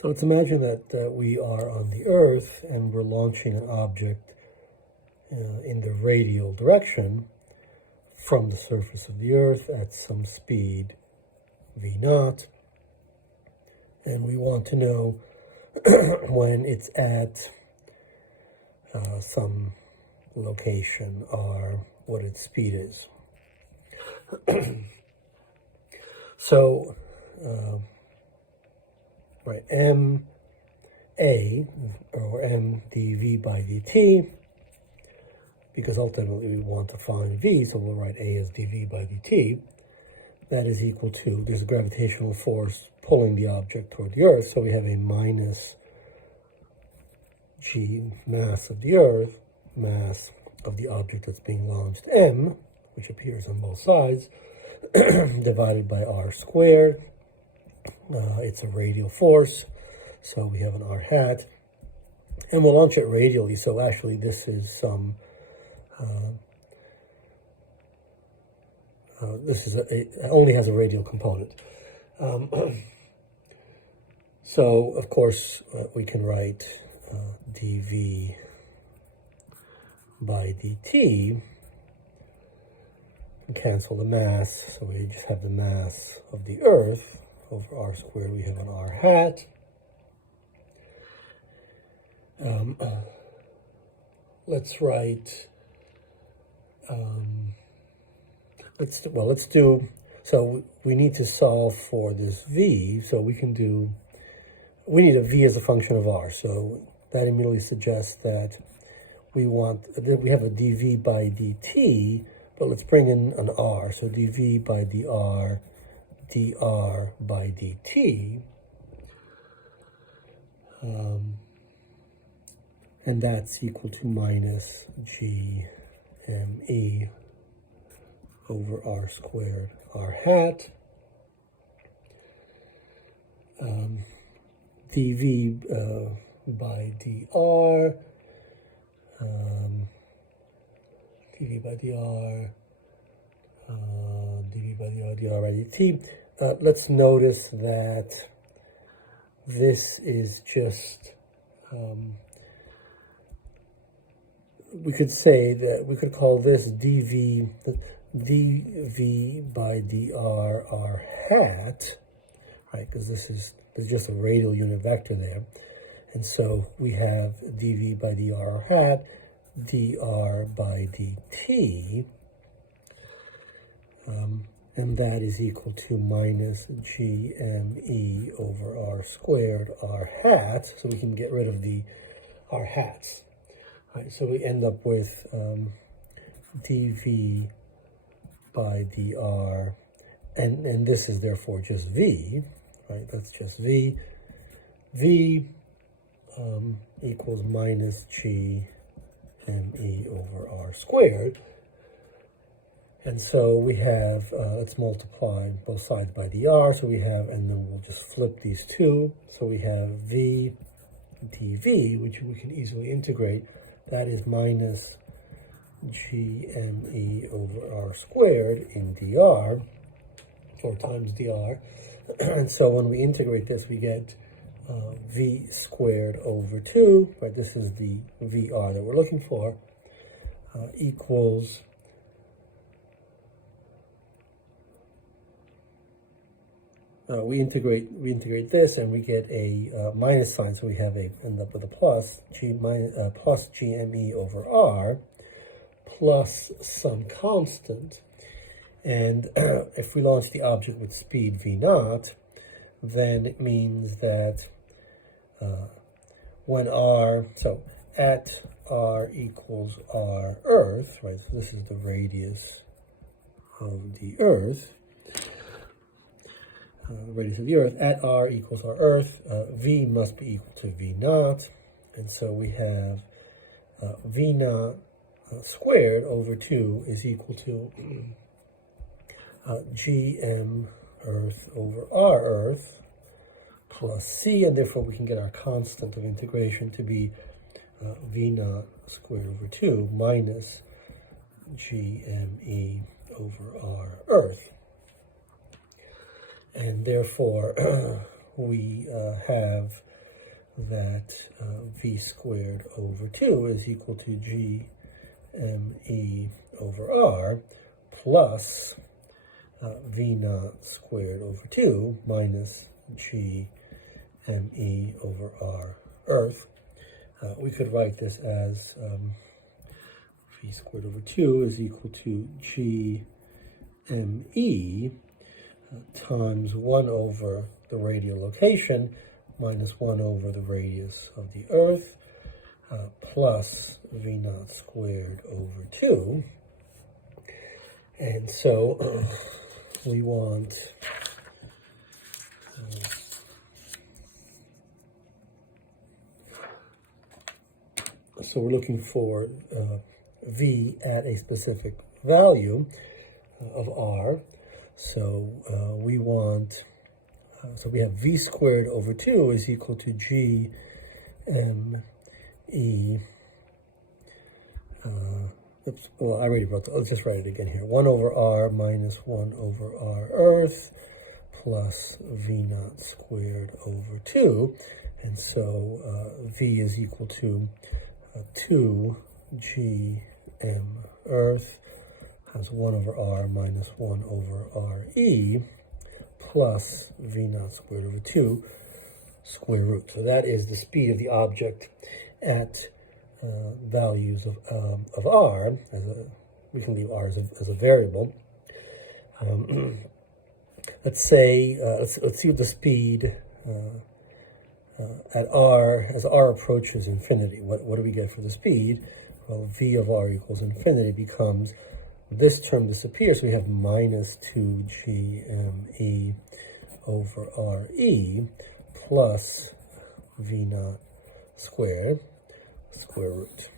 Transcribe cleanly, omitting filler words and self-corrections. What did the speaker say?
So let's imagine that we are on the Earth and we're launching an object in the radial direction from the surface of the Earth at some speed v naught. And we want to know when it's at some location r what its speed is. So, right, ma, or m dv by dt, because ultimately we want to find v, so we'll write a as dv by dt. That is equal to, there's a gravitational force pulling the object toward the Earth, so we have a minus g, mass of the Earth, mass of the object that's being launched, m, which appears on both sides, divided by r squared. It's a radial force, so we have an r hat, and we'll launch it radially, so actually this is some, it only has a radial component. So, of course, we can write dv by dt, and cancel the mass, so we just have the mass of the Earth over r squared. We have an r hat. Let's write, so we need to solve for this v, so we need a v as a function of r, so that immediately suggests that we have a dv by dt, but let's bring in an r, so dv by dr by dt, and that's equal to minus gme over r squared r hat. Dv by dr, dv by dr, dv by dr by dt. Let's notice that this is just, we could say that we could call this dv by dr r hat, right, because there's just a radial unit vector there. And so we have dv by dr r hat, dr by dt, and that is equal to minus gme over r squared r hat, so we can get rid of the r hats. All right, so we end up with dv by dr, and this is therefore just v, right? That's just v. V equals minus g me over r squared. And so we have, let's multiply both sides by dr, so we have, and then we'll just flip these two. So we have v dv, which we can easily integrate. That is minus gme over r squared in dr, or times dr. And so when we integrate this, we get v squared over 2, right? This is the vr that we're looking for, equals we integrate this, and we get a minus sign, so we end up with a plus plus gme over r plus some constant. And if we launch the object with speed v naught, then it means that when so at r equals r Earth, right, so this is the radius of the Earth, radius of the Earth, at r equals r Earth, v must be equal to v naught, and so we have v naught squared over 2 is equal to gm Earth over r Earth plus c, and therefore we can get our constant of integration to be v naught squared over 2 minus gme over r Earth. And therefore we have that v squared over 2 is equal to gme over r plus v naught squared over 2 minus gme over r earth. We could write this as v squared over 2 is equal to gme times 1 over the radial location minus 1 over the radius of the earth plus v naught squared over 2. And so we want so we're looking for v at a specific value of r. So we want, so we have v squared over 2 is equal to gme, well, I already wrote that. Let's just write it again here. 1 over r minus 1 over r earth plus v naught squared over 2. And so v is equal to 2 gm earth has 1 over r minus 1 over re plus v naught squared over 2 square root. So that is the speed of the object at values of r. We can leave r as a variable. Let's say, let's see what the speed at r, as r approaches infinity. What do we get for the speed? Well, v of r equals infinity becomes, this term disappears, so we have minus 2 gme over re plus v naught squared square root.